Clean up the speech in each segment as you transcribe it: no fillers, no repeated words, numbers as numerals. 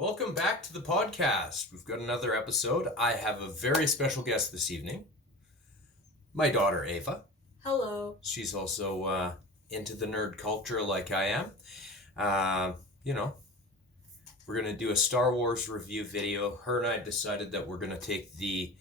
Welcome back to the podcast. We've got another episode. I have a very special guest this evening. My daughter, Ava. Hello. She's also into the nerd culture like I am. We're going to do a Star Wars review video. Her and I decided that we're going to take the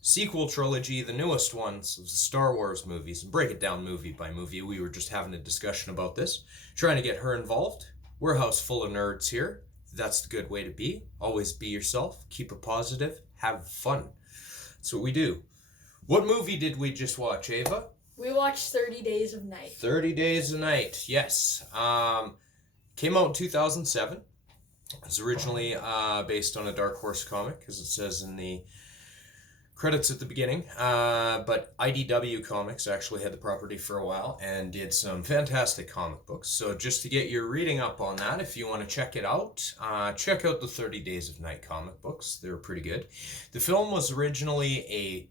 sequel trilogy, the newest ones of the Star Wars movies, and break it down movie by movie. We were just having a discussion about this, trying to get her involved. We're a house full of nerds here. That's the good way to be. Always be yourself. Keep it positive. Have fun. That's what we do. What movie did we just watch, Ava? We watched 30 Days of Night. 30 Days of Night, yes. Came out in 2007. It was originally based on a Dark Horse comic, as it says in the credits at the beginning, but IDW Comics actually had the property for a while and did some fantastic comic books. So just to get your reading up on that, if you want to check it out, check out the 30 Days of Night comic books. They were pretty good. The film was originally a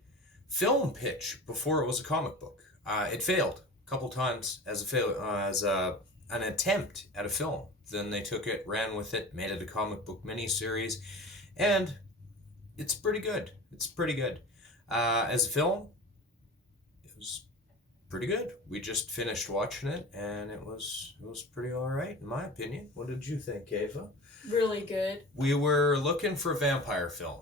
film pitch before it was a comic book. It failed a couple times as an attempt at a film. Then they took it, ran with it, made it a comic book miniseries, and it's pretty good. It's pretty good. As a film, it was pretty good. We just finished watching it, and it was pretty all right, in my opinion. What did you think, Ava? Really good. We were looking for a vampire film.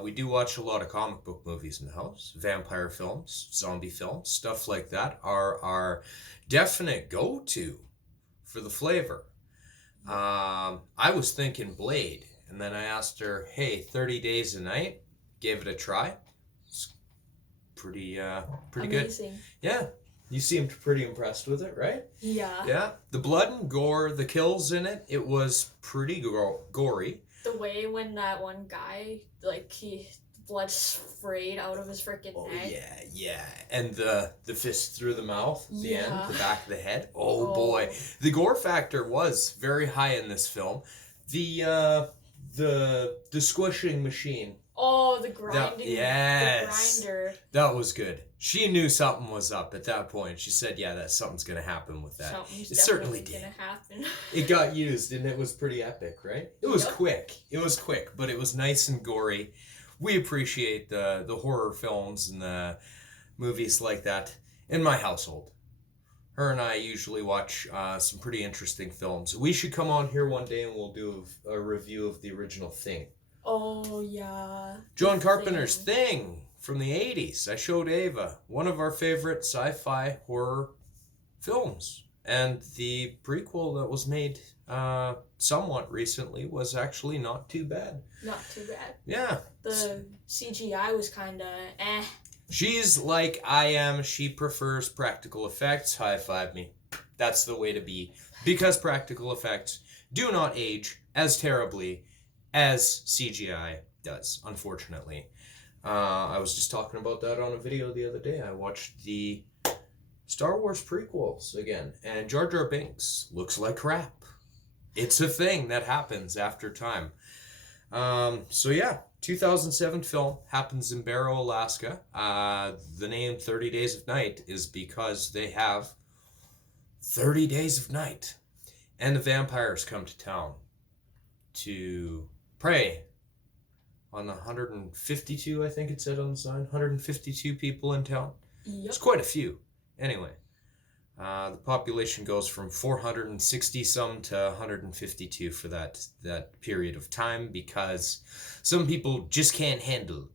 We do watch a lot of comic book movies in the house. Vampire films, zombie films, stuff like that are our definite go-to for the flavor. I was thinking Blade. And then I asked her, hey, 30 Days a Night, gave it a try. It's pretty Amazing. Good. Yeah, you seemed pretty impressed with it, right? Yeah. Yeah, the blood and gore, the kills in it, it was pretty gory. The way when that one guy, blood sprayed out of his freaking neck. Yeah. And the fist through the mouth at the end, the back of the head. Oh boy. The gore factor was very high in this film. The squishing machine. Oh, the grinding. Yes. The grinder. That was good. She knew something was up at that point. She said, yeah, that something's going to happen with that. Something's it certainly did. Gonna happen. It got used, and it was pretty epic, right? It was quick. It was quick, but it was nice and gory. We appreciate the horror films and the movies like that in my household. Her and I usually watch some pretty interesting films. We should come on here one day and we'll do a review of the original Thing. Oh, yeah. John Carpenter's Thing from the 80s. I showed Ava one of our favorite sci-fi horror films. And the prequel that was made somewhat recently was actually not too bad. Not too bad. Yeah. The CGI was kind of eh. She's like I am. She prefers practical effects. High five me. That's the way to be. Because practical effects do not age as terribly as CGI does, unfortunately. I was just talking about that on a video the other day. I watched the Star Wars prequels again, and Jar Jar Binks looks like crap. It's a thing that happens after time. 2007 film, happens in Barrow, Alaska. The name 30 Days of Night is because they have 30 days of night. And the vampires come to town to prey on the 152, I think it said on the sign. 152 people in town. Yep. It's quite a few. Anyway, the population goes from 460 some to 152 for that period of time because some people just can't handle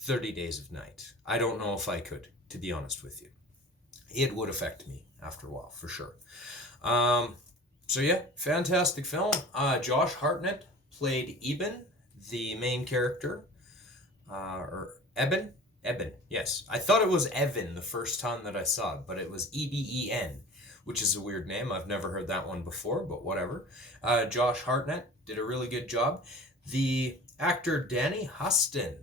30 days of night. I don't know if I could, to be honest with you. It would affect me after a while, for sure. Fantastic film. Josh Hartnett played Eben, the main character. Or Eben? Eben, yes. I thought it was Evan the first time that I saw it, but it was Eben, which is a weird name. I've never heard that one before, but whatever. Josh Hartnett did a really good job. The actor Danny Huston,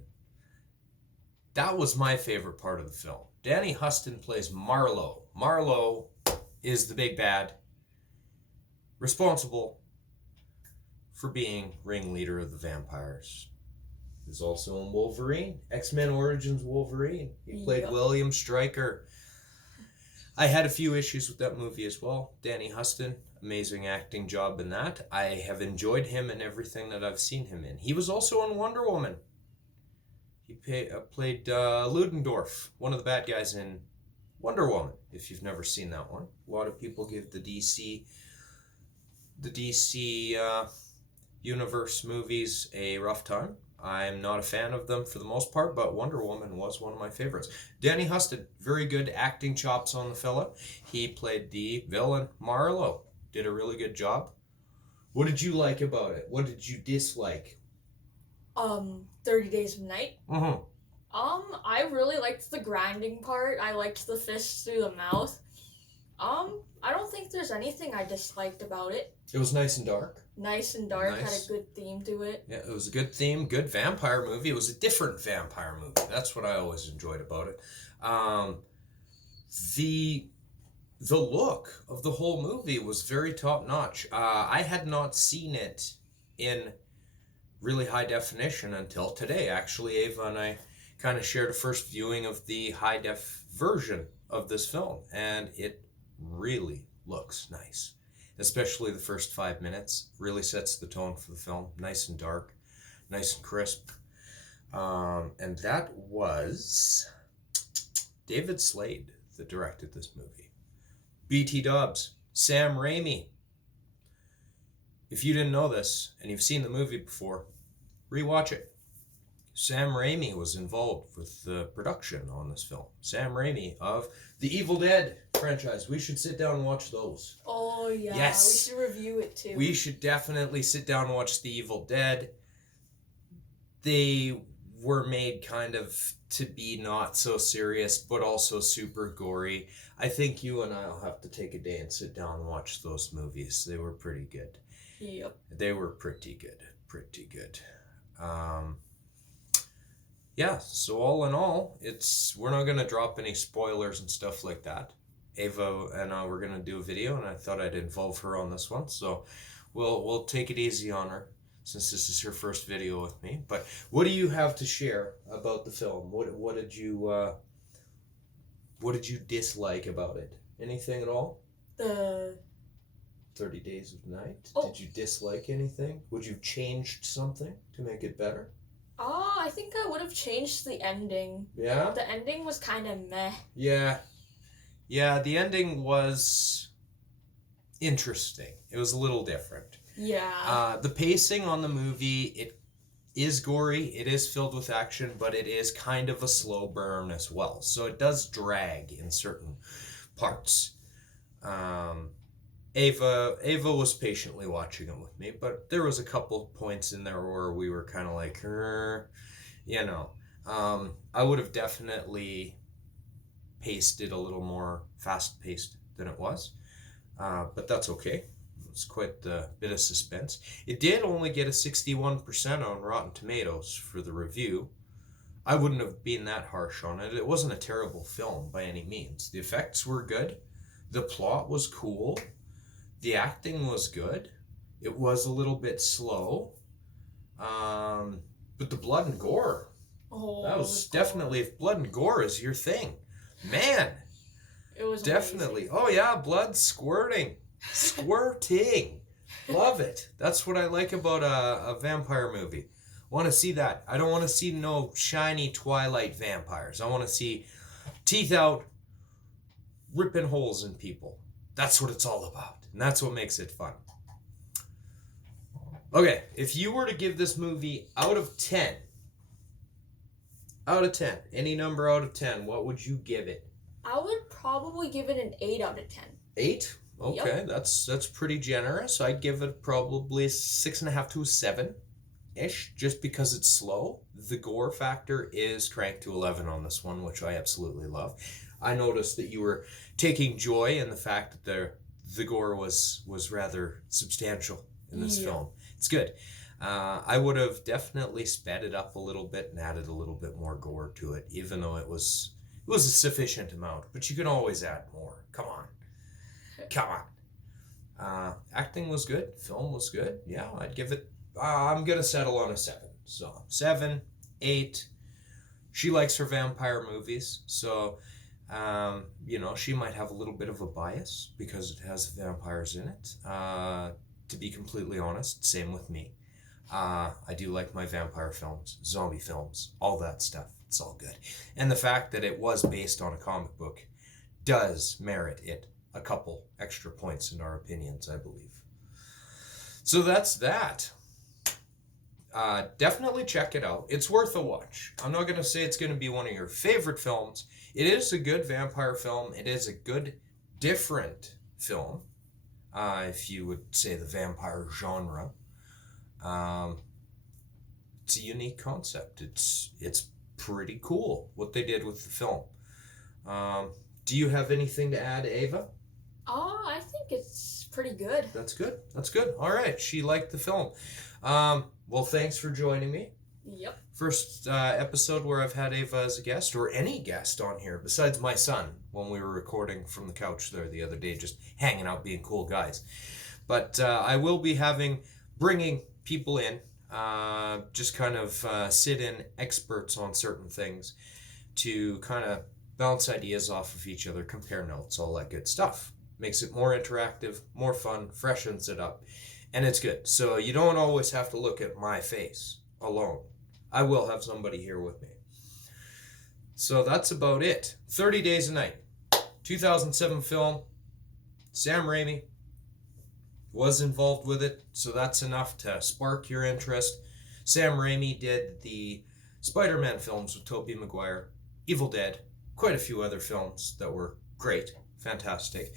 that was my favorite part of the film. Danny Huston plays Marlowe. Marlowe is the big bad, responsible for being ringleader of the vampires. Is also in Wolverine, X-Men Origins Wolverine. He played William Stryker. I had a few issues with that movie as well. Danny Huston, amazing acting job in that. I have enjoyed him in everything that I've seen him in. He was also in Wonder Woman. He played Ludendorff, one of the bad guys in Wonder Woman, if you've never seen that one. A lot of people give the DC universe movies a rough time. I'm not a fan of them for the most part, but Wonder Woman was one of my favorites. Danny Huston, very good acting chops on the fella. He played the villain, Marlowe. Did a really good job. What did you like about it? What did you dislike? 30 Days of Night. Mm-hmm. I really liked the grinding part. I liked the fists through the mouth. I don't think there's anything I disliked about it. It was nice and dark. Nice and dark, Nice. had a good theme to it. Yeah, it was a good theme, good vampire movie. It was a different vampire movie. That's what I always enjoyed about it. The look of the whole movie was very top notch. I had not seen it in really high definition until today. Actually, Ava and I kind of shared a first viewing of the high def version of this film, and it really looks nice. Especially the first 5 minutes really sets the tone for the film. Nice and dark, nice and crisp. And that was David Slade that directed this movie. B.T. Dubs, Sam Raimi. If you didn't know this and you've seen the movie before, rewatch it. Sam Raimi was involved with the production on this film. Sam Raimi of the Evil Dead franchise. We should sit down and watch those. Oh, yeah. Yes. We should review it, too. We should definitely sit down and watch the Evil Dead. They were made kind of to be not so serious, but also super gory. I think you and I will have to take a day and sit down and watch those movies. They were pretty good. Yep. They were pretty good. Pretty good. Yeah, so all in all, we're not going to drop any spoilers and stuff like that. Ava and I were going to do a video, and I thought I'd involve her on this one, so we'll take it easy on her since this is her first video with me. But what do you have to share about the film? What did you dislike about it? Anything at all? 30 Days of Night? Oh. Did you dislike anything? Would you have changed something to make it better? I think I would have changed the ending. Yeah? The ending was kind of meh. Yeah. Yeah, the ending was interesting. It was a little different. Yeah. The pacing on the movie, it is gory, it is filled with action, but it is kind of a slow burn as well. So it does drag in certain parts. Ava was patiently watching it with me, but there was a couple points in there where we were kind of like, I would have definitely paced it a little more fast-paced than it was, but that's okay. It's quite a bit of suspense. It did only get a 61% on Rotten Tomatoes for the review. I wouldn't have been that harsh on it. It wasn't a terrible film by any means. The effects were good. The plot was cool. The acting was good. It was a little bit slow. But the blood and gore. That was definitely, if blood and gore is your thing, man. It was definitely. amazing. Oh yeah, blood squirting. Squirting. Love it. That's what I like about a vampire movie. Want to see that. I don't want to see no shiny Twilight vampires. I want to see teeth out, ripping holes in people. That's what it's all about. And that's what makes it fun. Okay, if you were to give this movie out of 10, any number out of 10, what would you give it? I would probably give it an 8 out of 10. 8? Okay, Yep. that's pretty generous. I'd give it probably 6.5 to a 7-ish, just because it's slow. The gore factor is cranked to 11 on this one, which I absolutely love. I noticed that you were taking joy in the fact that the gore was rather substantial in this film. It's good. I would have definitely sped it up a little bit and added a little bit more gore to it, even though it was a sufficient amount. But you can always add more. Come on. Acting was good. Film was good. Yeah, I'd give it. I'm gonna settle on a 7. So 7, 8. She likes her vampire movies, so She might have a little bit of a bias because it has vampires in it. To be completely honest, same with me. I do like my vampire films, zombie films, all that stuff. It's all good. And the fact that it was based on a comic book does merit it a couple extra points in our opinions, I believe. So that's that. Definitely check it out. It's worth a watch. I'm not going to say it's going to be one of your favorite films. It is a good vampire film. It is a good, different film, if you would say the vampire genre. It's a unique concept. It's pretty cool what they did with the film. Do you have anything to add, Ava? I think it's pretty good. That's good. That's good. All right. She liked the film. Well, thanks for joining me. Yep. First episode where I've had Ava as a guest, or any guest on here, besides my son, when we were recording from the couch there the other day, just hanging out, being cool guys. But I will be bringing people in, just kind of sit in experts on certain things to kind of bounce ideas off of each other, compare notes, all that good stuff. Makes it more interactive, more fun, freshens it up, and it's good. So you don't always have to look at my face alone. I will have somebody here with me. So that's about it. 30 Days a Night, 2007 film. Sam Raimi was involved with it, so that's enough to spark your interest. Sam Raimi did the Spider-Man films with Tobey Maguire, Evil Dead, quite a few other films that were great, fantastic.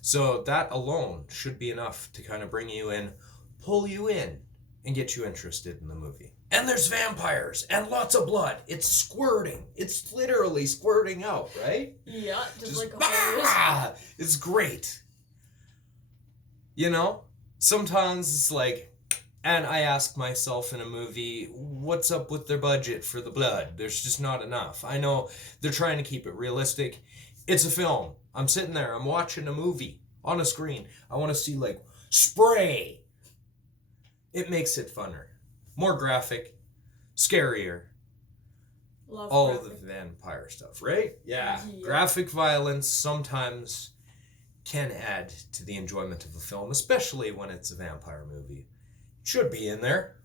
So that alone should be enough to kind of bring you in, pull you in, and get you interested in the movie. And there's vampires and lots of blood. It's squirting. It's literally squirting out, right? Yeah, just like a hose. It's great. Sometimes it's like, and I ask myself in a movie, what's up with their budget for the blood? There's just not enough. I know they're trying to keep it realistic. It's a film. I'm sitting there. I'm watching a movie on a screen. I want to see, spray. It makes it funner. More graphic. Scarier. Love all graphic. the vampire stuff, right? Yeah. Yeah. Graphic violence sometimes can add to the enjoyment of a film, especially when it's a vampire movie. Should be in there.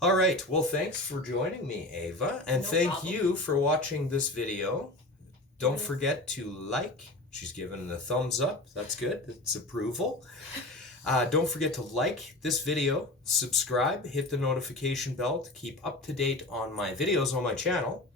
All right. Well, thanks for joining me, Ava. And No thank problem. you for watching this video. Don't forget to like. She's giving a thumbs up. That's good. It's approval. Don't forget to like this video, subscribe, hit the notification bell to keep up to date on my videos on my channel.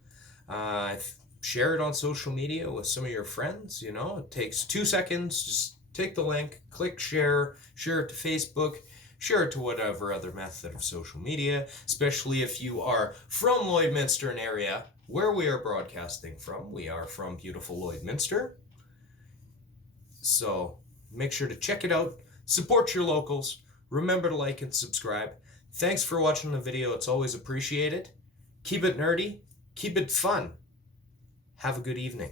Share it on social media with some of your friends. It takes 2 seconds. Just take the link, click share it to Facebook, share it to whatever other method of social media, especially if you are from Lloydminster, an area where we are broadcasting from. We are from beautiful Lloydminster. So make sure to check it out. Support your locals. Remember to like and subscribe. Thanks for watching the video. It's always appreciated. Keep it nerdy. Keep it fun. Have a good evening.